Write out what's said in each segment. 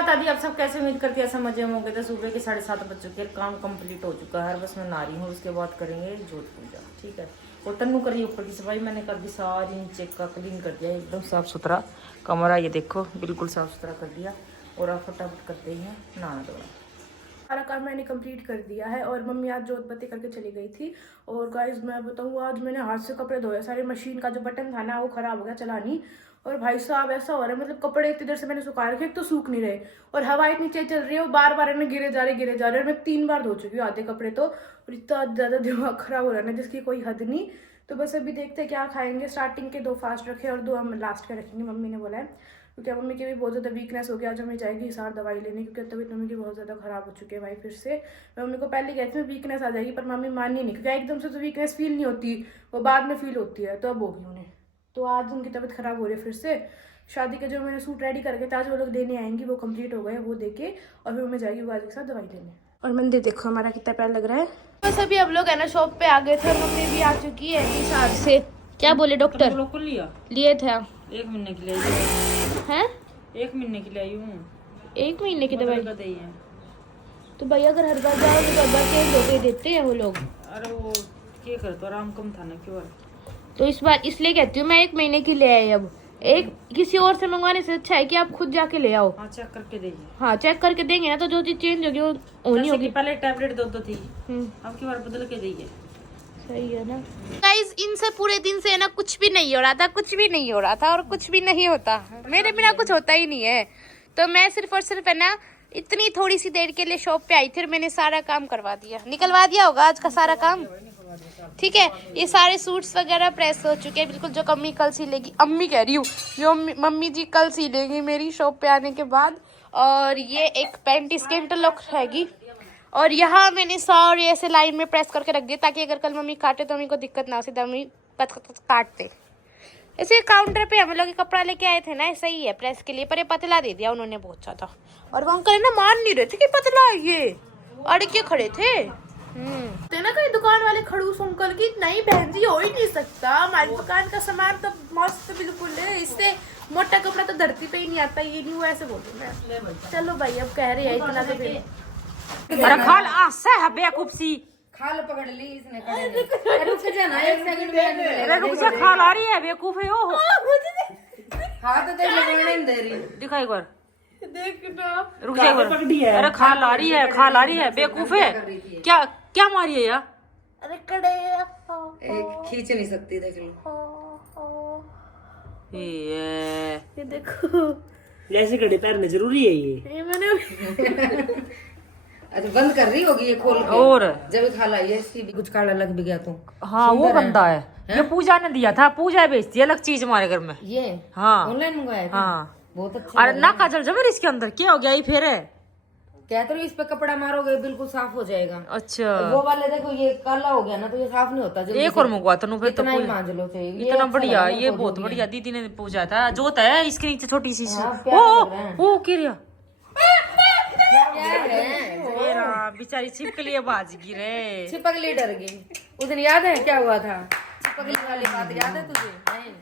बता दी। आप सब कैसे उम्मीद करती है ऐसा मजे में हो गए थे। सुबह के 7:30 बज चुके हैं, काम कंप्लीट हो चुका है। बस मैं नहा रही हूँ, उसके बाद करेंगे जोत पूजा। ठीक है, और तन्नू करिए ऊपर की सफाई। मैंने कर दी सारी, नीचे का क्लीन कर दिया एकदम साफ सुथरा। कमरा ये देखो बिल्कुल साफ सुथरा कर दिया। और आप फटाफट करते ही हैं नहाना धोना। सारा काम मैंने कंप्लीट कर दिया है और मम्मी आज जोत बत्ती करके चली गई थी। और गाइस मैं बताऊँ, आज मैंने हाथ से कपड़े धोए सारे। मशीन का जो बटन था ना वो खराब हो गया, चला नहीं। और भाई साहब ऐसा हो रहा है, मतलब कपड़े इतनी देर से मैंने सुखा रखे, एक तो सूख नहीं रहे और हवा इतनी तेज चल रही है, वो बार बार इन्हें गिरे जा रहे। और मैं 3 बार धो चुकी हूँ आधे कपड़े तो। और इतना ज़्यादा दिमाग खराब हो रहा है ना जिसकी कोई हद नहीं। तो बस अभी देखते हैं क्या खाएंगे। स्टार्टिंग के 2 फास्ट रखे और 2 हम लास्ट के रखेंगे, मम्मी ने बोला है। क्योंकि मम्मी की भी बहुत ज़्यादा वीकनेस हो गया। आज मम्मी जाएगी हिसार दवाई लेने, क्योंकि तबीयत मम्मी की बहुत ज़्यादा ख़राब हो चुकी है भाई फिर से। मैं मम्मी को पहले कहती हूँ वीकनेस आ जाएगी, पर मम्मी मानी नहीं, क्योंकि एकदम से तो वीकनेस फील नहीं होती, वो बाद में फील होती है। तो अब होगी उन्हें। तो आज उनकी तबीयत ख़राब हो रही है फिर से। शादी के जो मैंने सूट रेडी करके था आज वो लोग देने आएंगी, वो कंप्लीट हो गए, वो देके और फिर मम्मी जाएगी वो आज के साथ दवाई लेने। और मंदिर देखो हमारा कितना प्यारा लग रहा है। बस अभी हम लोग है ना शॉप पे आ गए थे, मम्मी भी आ चुकी है हिसार से। क्या बोले डॉक्टर? लिए थे 1 महीने के लिए हैं? 1 महीने के लिए आई हूँ। 1 महीने की दवाई है। तो भाई अगर हर बार जाओगे तो हर बार चेंज होके देते हैं वो लोग। अरे वो क्या कर, तो आराम कम था ना क्यों। तो इस बार इसलिए कहती हूँ मैं 1 महीने की ले आई। अब एक किसी और से मंगवाने से अच्छा है कि आप खुद जाके ले आओ। हाँ चेक करके देंगे। हाँ चेक करके देंगे ना, तो जो चीज चेंज होगी वो होनी होगी। पहले टैबलेट दो थी, अब की बार बदल के देंगे। सही है ना गाइस। इनसे पूरे दिन से है ना कुछ भी नहीं हो रहा था, कुछ भी नहीं हो रहा था और कुछ भी नहीं होता। मेरे बिना कुछ होता ही नहीं है। तो मैं सिर्फ और सिर्फ है ना इतनी थोड़ी सी देर के लिए शॉप पे आई थी और मैंने सारा काम करवा दिया, निकलवा दिया होगा आज का सारा काम। ठीक है, ये सारे सूट्स वगैरह प्रेस हो चुके हैं बिल्कुल, जो अम्मी कल सिलेगी। अम्मी कह रही हूँ, जो मम्मी जी कल सिलेगी मेरी शॉप पे आने के बाद। और ये एक पैंट इसके इंटरलॉक रहेगी। और यहाँ मैंने सारे ऐसे लाइन में प्रेस करके रख दिए, ताकि अगर कल मम्मी काटे तो मम्मी को दिक्कत ना हो, सीधा मम्मी काटते। ऐसे काउंटर पे हम लोग कपड़ा लेके आए थे ना, ऐसा ही है प्रेस के लिए, पर ये पतला दे दिया उन्होंने बहुत ज्यादा। और वो अंकल ना मान नहीं रहे थे कि पतला है, ये अड़ के खड़े थे। ना कहीं दुकान वाले खड़ूस अंकल की, नहीं बहन जी हो ही नहीं सकता, हमारी दुकान का सामान तो मस्त बिल्कुल है, इससे मोटा कपड़ा तो धरती पे ही नहीं आता, ये नहीं वो ऐसे बोलते मैं। चलो भाई अब कह रहे हैं इतना तो फिर। अरे खाल आसे है बेवकूफी। खाल पकड़ ली इसने। रुक जाना 1 सेकंड में। अरे रुक जा, खाल आ रही है बेवकूफ है ओ। हाथ तो लगाने नहीं दे रही। दिखा एक बार, देखना रुक जा एक बार। अरे खाल आ रही है, खाल आ रही है बेवकूफ है। क्या क्या मारी है यार? अरे कड़े खींच नहीं सकती, देख लो। ये देखो, ऐसे कड़े पैरने जरूरी है ये मैंने अच्छा बंद कर रही होगी ये खोल के। और जब खाला ये इसकी भी कुछ काला लग भी गया तो। हाँ वो बंदा है, ये पूजा ने दिया था, पूजा बेचती है अलग चीज हमारे घर में। ये हाँ ऑनलाइन मंगवाया था। हाँ बहुत अच्छा। अरे ना काजल जबर इसके अंदर क्या हो गया ये फिर है? कहते रहो इस पे कपड़ा मारोगे बिल्कुल साफ हो जाएगा। अच्छा वो वाले देखो ये काला हो गया ना तो ये साफ नहीं होता। एक और मंगवा तनु फिर तो इतना ही मान लो चाहिए। इतना बढ़िया, ये बहुत बढ़िया। दीदी ने पूछा था, जोत है इसके नीचे छोटी सी। ओ किरिया बेचारी छिपकली बाजगी रे। छिपकली डर गई उस दिन, याद है क्या हुआ था? छिपकली वाली बात याद है तुझे? नहीं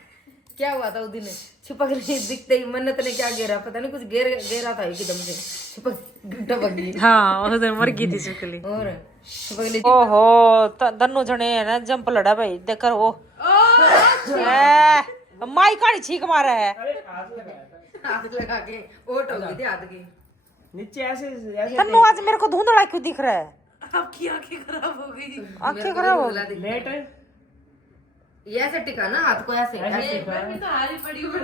क्या हुआ था उस दिन? छिपकली दिखते ही मन्नत ने क्या घेरा, पता नहीं कुछ घेरा था एकदम से, छिपकली। हाँ उस दिन मर गई थी छिपकली। और छिपकली ओहो दन्नो जने है ना जंप लड़ा भाई, देखकर वो माई काड़ी छीक मारा है। हाथ लगा के ओट हो गई थी हाथ की नीचे ऐसे। तन्नू आज मेरे को धुंधला क्यों दिख रहा है? आपकी आंखें खराब हो गई। आंखें खराब हो गई। लेट है ये ऐसे टिका ना हाथ को, ऐसे मैं तो हारी पड़ी हूं।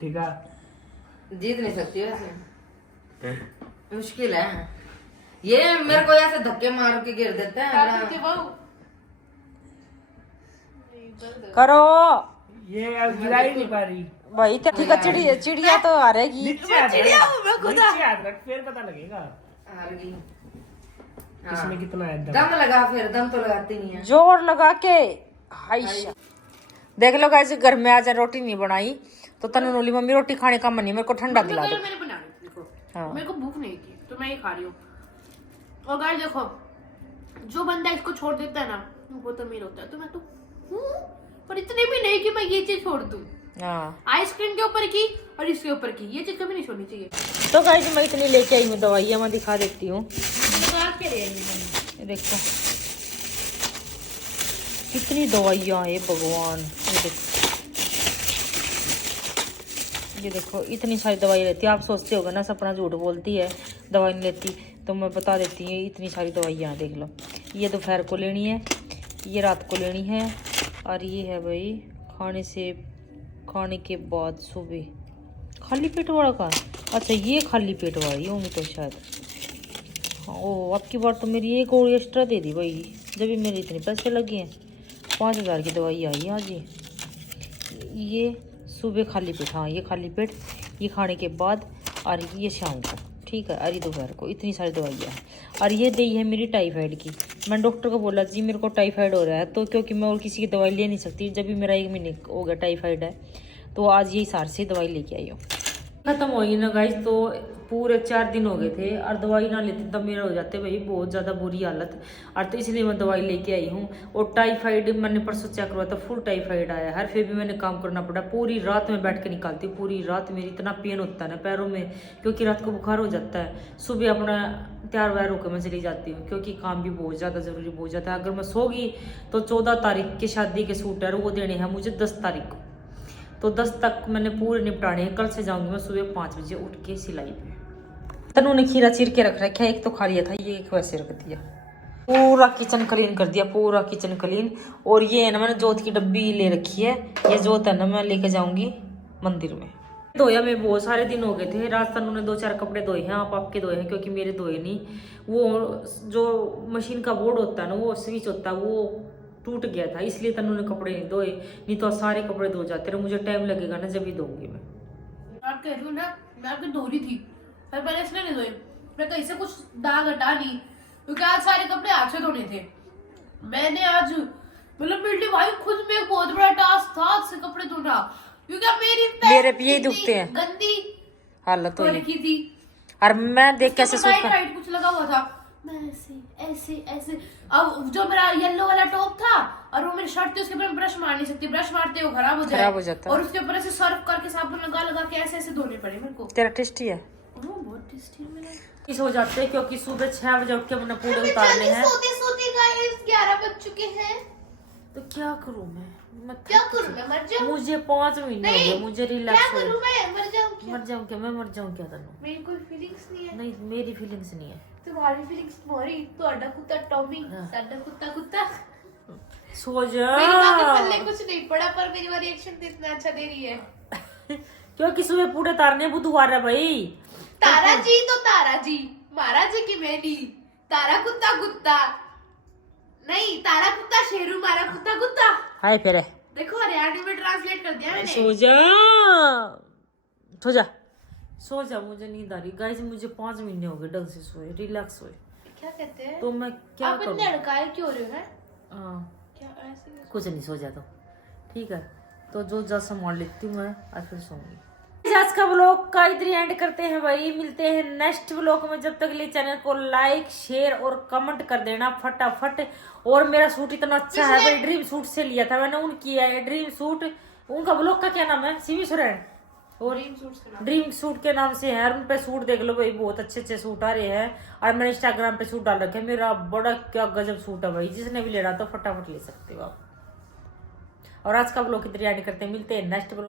ठीक है, जीत नहीं सकती वैसे, मुश्किल है ये। मेरे को ऐसे धक्के मार के गिर देता है। करो ये अब गिरा ही नहीं पा रही भाई। ठीक है, चिड़िया तो आ रहेगी। चिड़िया हूं मैं खुदा। नीचे हाथ रख फिर पता लगेगा हार गई। इसमें कितना है दम। दम लगा, फिर दम तो लगाती नहीं है। जोर लगा के हाइशा। देख लो गाइस, घर में आज रोटी नहीं बनाई तो तनु नोली मम्मी रोटी खाने का मन नहीं, मेरे को ठंडा दिला दो। मैंने बना ली, देखो हाँ। मेरे को भूख नहीं थी तो मैं ये खा रही हूँ। और गाइस देखो, जो बंदा इसको छोड़ देता है ना वो तो मेरा होता है, तो मैं तो हूँ, पर इतने भी नहीं कि मैं ये चीज छोड़ दूँ। हाँ आइसक्रीम के ऊपर की और इसके ऊपर की, ये चीज कभी नहीं छोड़नी चाहिए। तो गाइस मैं इतनी लेके आई हूँ दवाइयाँ, मैं दिखा देती हूँ। ये देखो कितनी दवाइयाँ है भगवान, ये देखो इतनी सारी दवाई लेती है। आप सोचते होगा ना सपना झूठ बोलती है, दवाई नहीं लेती, तो मैं बता देती हूँ इतनी सारी दवाइयाँ देख लो। ये दोपहर को लेनी है, ये रात को लेनी है, और ये है भाई खाने के बाद सुबह खाली पेट वाला का। अच्छा ये खाली पेट वाली होंगी तो शायद। हाँ ओ, अब की बार तो मेरी एक और एक्स्ट्रा दे दी भाई, जब भी मेरे इतने पैसे लगे हैं। 5,000 की दवाई आई आज ये सुबह खाली पेट, हाँ ये खाली पेट, ये खाने के बाद, और ये शाम को, ठीक है, अरे दोपहर को। इतनी सारी दवाइयाँ हैं। और ये दी है मेरी टाइफाइड की। मैंने डॉक्टर को बोला जी मेरे को टाइफाइड हो रहा है, तो क्योंकि मैं और किसी की दवाई ले नहीं सकती, जब भी मेरा 1 महीने हो गया टाइफाइड है, तो आज यही सार से दवाई लेके आई हूँ। खत्म हो गई ना गाइस, तो पूरे 4 दिन हो गए थे, और दवाई ना लेती तब मेरा हो जाते भाई बहुत ज़्यादा बुरी हालत, और तो इसलिए मैं दवाई लेके आई हूँ। और टाइफाइड मैंने परसों चेक करवाया था, फुल टाइफाइड आया है। फिर भी मैंने काम करना पड़ा, पूरी रात में बैठ के निकालती हूँ। पूरी रात मेरी इतना पेन होता है ना पैरों में, क्योंकि रात को बुखार हो जाता है। सुबह अपना तैयार व्यार होकर मैं चली जाती हूँ, क्योंकि काम भी बहुत ज़्यादा ज़रूरी हो जाता है। अगर मैं सो गई तो 14 तारीख के शादी के सूट है वो देने हैं मुझे 10 तारीख को, तो 10 तक मैंने पूरे निपटाने हैं। कल से जाऊंगी मैं सुबह 5 बजे उठ के सिलाई पे। तनु ने खीरा चीर के रख रखा है, एक तो खा लिया था, ये एक वैसे रख दिया। पूरा किचन क्लीन कर दिया, पूरा किचन क्लीन। और ये है ना मैंने जोत की डब्बी ले रखी है, ये जोत है ना मैं लेके जाऊंगी मंदिर में। धोया मैं बहुत सारे दिन हो गए थे, रात तनु ने 2-4 कपड़े धोए हैं, आप के धोए हैं, क्योंकि मेरे धोए नहीं। वो जो मशीन का बोर्ड होता है ना, वो स्विच होता है, वो टूट गया था, इसलिए तनु ने कपड़े नहीं धोए, नहीं तो सारे कपड़े धो जाते रहे। मुझे टाइम लगेगा ना जब ही धोऊंगी मैं। आप कह रही हूँ ना, मैं आपकी धो रही थी, पर मैंने इसलिए नहीं धोए, मैं कहीं से कुछ दाग हटा नहीं, क्योंकि आज सारे कपड़े हाथ से धोने थे। मैंने आज मतलब मेरे भाई खुद में एक बहुत बड़ा टास्क था हाथ से कपड़े धोना, क्योंकि अब मेरे भी यही दुखते हैं, गंदी हालत हो रखी थी। और मैं देख कैसे राइट कुछ लगा हुआ था, मैं ऐसे ऐसे ऐसे। अब जो मेरा येलो वाला टॉप था और वो मेरी शर्ट थी, उसके ऊपर ब्रश मार नहीं सकती, ब्रश मारते वो खराब हो जाता, और उसके ऊपर ऐसे सर्फ करके साबुन लगा के ऐसे ऐसे धोने पड़े मेरे को। तेरा टेस्टी है, बहुत टेस्टी है। इस हो जाते हैं, क्योंकि सुबह 6 बजे उठ के मैंने पूरे उतारने हैं। सोते गाइस 11 बज चुके हैं, तो क्या करूं मैं क्या करूं मैं, मर जाऊं? मुझे 5 महीने हो गए, मुझे रिलैक्स क्या करूं मैं, मर जाऊं क्या? मर जाऊं क्या मैं, मर जाऊं क्या तनु? मेरी कोई फीलिंग्स नहीं है। नहीं मेरी फीलिंग्स नहीं है, तुम्हारी फीलिंग्स तुम्हारी, ਤੁਹਾਡਾ ਕੁੱਤਾ टॉमी, ਸਾਡਾ कुत्ता सो जा। मेरी माँ के पल्ले कुछ नहीं पड़ा, पर मेरी वो रिएक्शन तो इतना अच्छा दे रही है। क्योंकि सुबह पूरे तारने बुधवार है भाई। तारा जी तो तारा जी, महाराज जी की मैनी, तारा कुत्ता नहीं, तारा कुत्ता शेरू, मारा कुत्ता। हाय फिर देखो हरियाणवी में ट्रांसलेट कर दिया मैंने। सो जा, मुझे नींद आ रही गाइस, मुझे 5 महीने हो गए ढंग से सोए, रिलैक्स सोए। क्या कहते हैं, तो मैं क्या आप इतने अड़काए क्यों हो रहे हो? हाँ क्या ऐसे कुछ नहीं, सो जा तो ठीक है। तो जो जा संभाल लेती हूँ मैं, आज फिर सोऊंगी। आज का व्लॉग का इधर एंड करते हैं भाई, मिलते हैं नेक्स्ट व्लॉग में। जब तक के लिए चैनल को लाइक शेयर और कमेंट कर देना फटाफट। और मेरा सूट इतना अच्छा है भाई, ड्रीम सूट से लिया था मैंने, उनकी है ड्रीम सूट, उनका व्लॉग का क्या नाम है, सिमी सोरेन, और ड्रीम सूट के नाम से है। उन पे सूट देख लो भाई, बहुत अच्छे सूट आ रहे हैं, और मैंने इंस्टाग्राम पे सूट डाल रखे हैं। मेरा बड़ा क्या गजब सूट है भाई, जिसने भी लेना तो फटाफट ले सकते हो आप। और आज का व्लॉग इधर एंड करते हैं, मिलते हैं नेक्स्ट व्लॉग।